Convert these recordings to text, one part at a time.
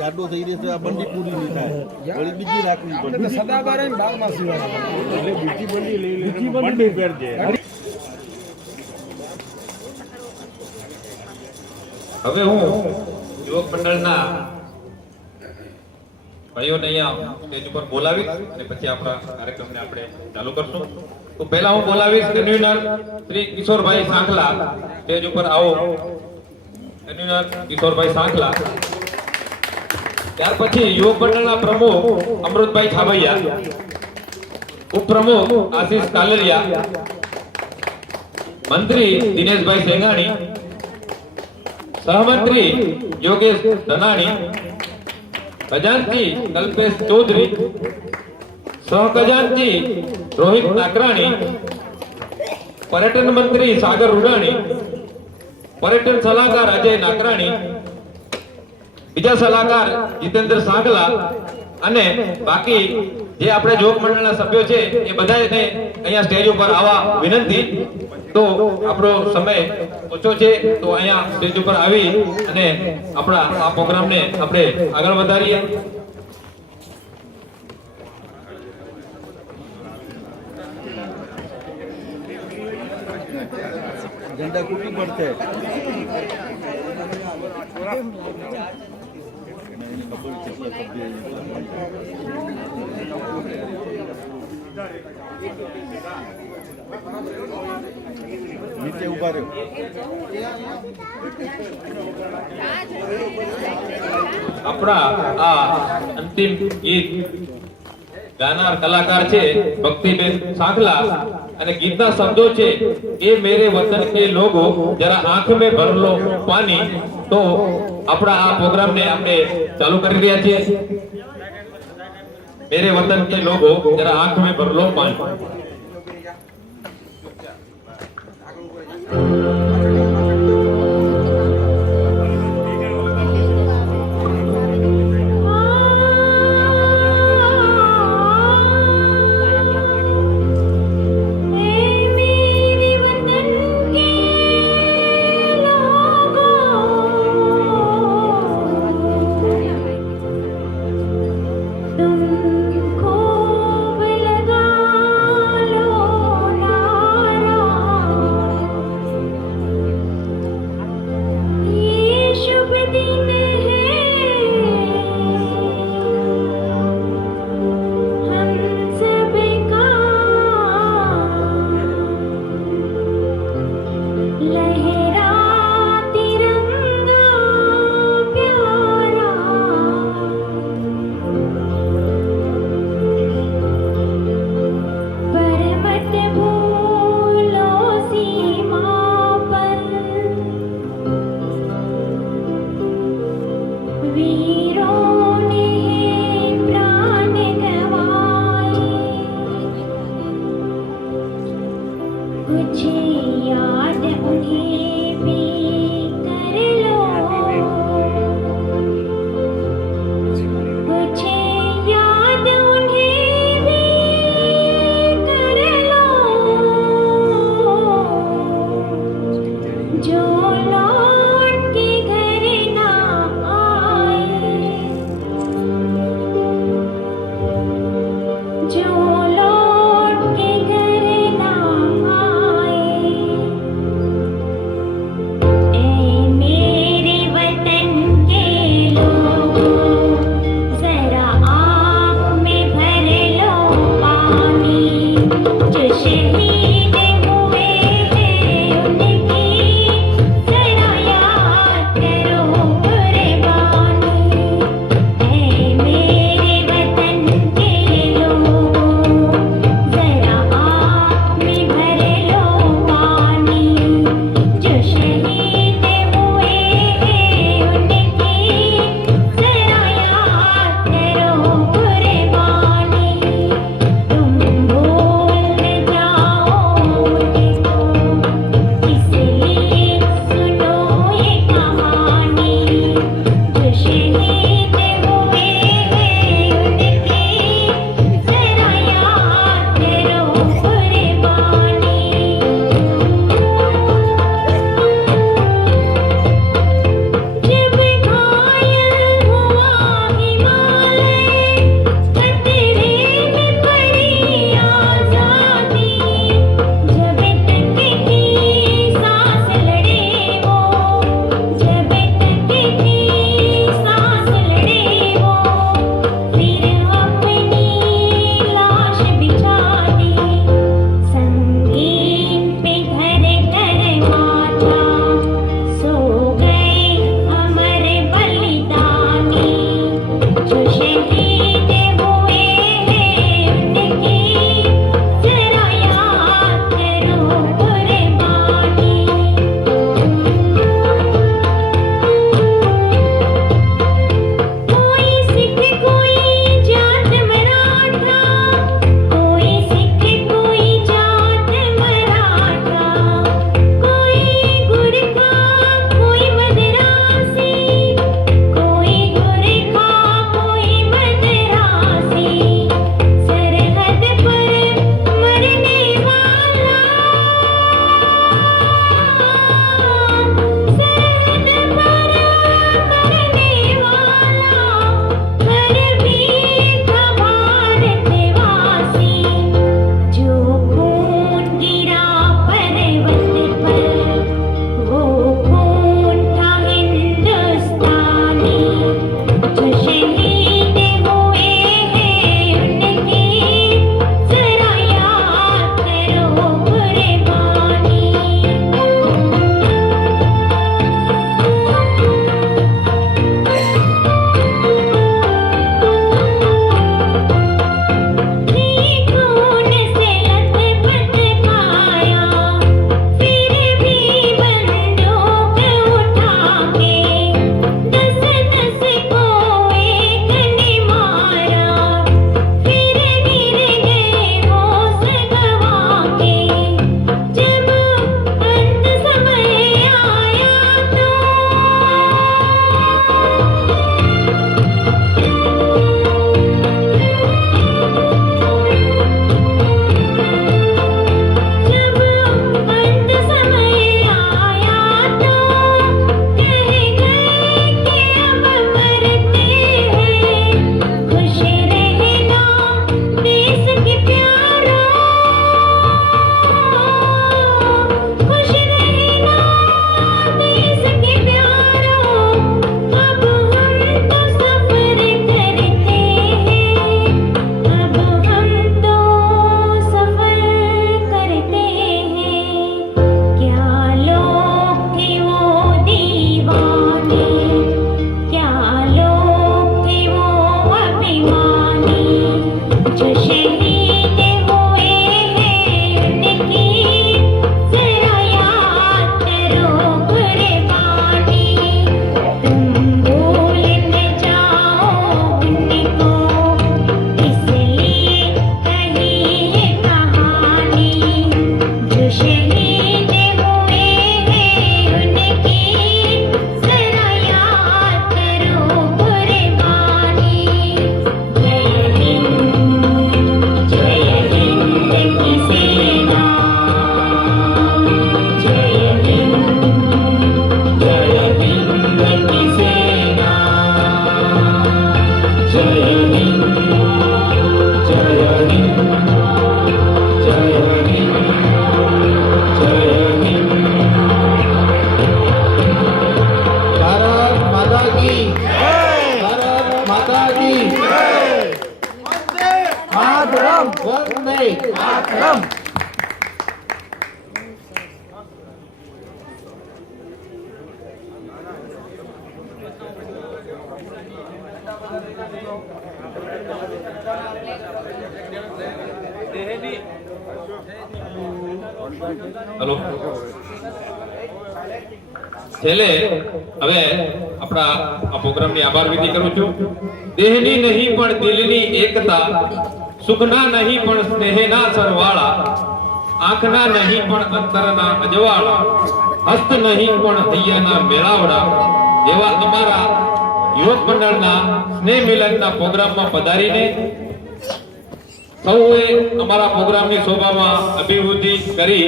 ગાડો થઈ રહ્યો છે, આ બંડી પૂરી નહીં થાય, વળી બીજી રાખવી પડે. સદાબાર ને બાગમાં સિવાય એટલે બીજી બંડી લઈ લે, બંડી પહેરજે. હવે હું યુવક મંડળના ભાઈઓને અહીંયા સ્ટેજ ઉપર બોલાવીશ અને પછી આપણા કાર્યક્રમને આપણે ચાલુ કરશું. તો પહેલા હું બોલાવીશ કન્વીનર શ્રી કિશોરભાઈ સાંખલા, સ્ટેજ ઉપર આવો. કન્વીનર કિશોરભાઈ સાંખલા. ત્યાર પછી યુવક મંડળના પ્રમુખ અમૃતભાઈ છાબૈયા, ઉપપ્રમુખ આશીષ કાલેરિયા, મંત્રી દિનેશભાઈ સેંગાણી, સહમંત્રી યોગેશ ધનાણી, ખજાનચી કલ્પેશ ચૌધરી, સહખજાનચી રોહિત નાકરાણી, પર્યટન મંત્રી સાગર રૂડાણી, પર્યટન સલાહકાર અજય નાકરાણી, બીજા સલાહકાર જીતેન્દ્ર સાંગલા અને બાકી જે આપણે જોગ મંડળના સભ્યો છે એ બધાને અહીંયા સ્ટેજ ઉપર આવવા વિનંતી. તો આપણો સમય ઓછો છે, તો અહીંયા સ્ટેજ ઉપર આવી અને આપણા આ પ્રોગ્રામને આપણે આગળ વધારીએ. ઝંડા કૂટી પડશે. નીચે ઉભા રહ્યો. આપણા આ અંતિમ ગીત ગાનાર કલાકાર છે ભક્તિબેન સાંખલા અને ગીતના શબ્દો છે એ મેરે વતન કે લોગો જરા આંખ में भर लो पानी. તો આપણા આ પ્રોગ્રામને આપણે ચાલુ કરી રહ્યા છીએ. मेरे वतन के लोगो जरा आंख में भर लो पानी. जो लौट के घर ना आए જયની જયની જયની જયની ભારત માતા કી ભારત માતા કી માતરમ વંદે માતરમ. હલો છેલ્લે હવે આપણા આ પ્રોગ્રામની આભાર વિધિ કરું છું. દેહની નહીં પણ દિલની એકતા, સુખના નહીં પણ સ્નેહના સરવાળા, આંખના નહીં પણ અંતરના અજવાળા, હસ્ત નહીં પણ હૈયાના મેળાવડા એવા અમારા યુવક મંડળના સ્નેહ મિલનના પ્રોગ્રામમાં પધારીને સૌએ અમારા પ્રોગ્રામની શોભામાં અભિવૃદ્ધિ કરી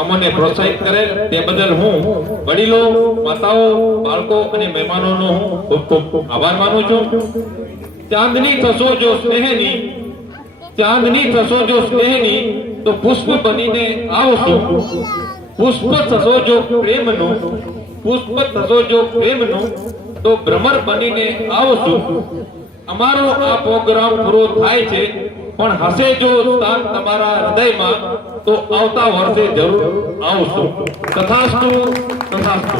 અમને પ્રોત્સાહિત કરેલ તે બદલ હું વડીલો, માતાઓ, બાળકો અને મહેમાનોનો હું ખૂબ ખૂબ આભાર માનું છું. ચાંદની થશો જો સ્નેહની, ચાંદની થશો જો સ્નેહની તો પુષ્પ બનીને આવશું, પુષ્પ થશો જો પ્રેમનું, પુષ્પ થશો જો પ્રેમનું તો ભ્રમર બનીને આવશું. અમારો આ પ્રોગ્રામ પૂરો થાય છે પણ હશે જો સ્થાન તમારા હૃદયમાં તો આવતા વર્ષે જરૂર આવશું. તથાસ્તુ તથાસ્તુ.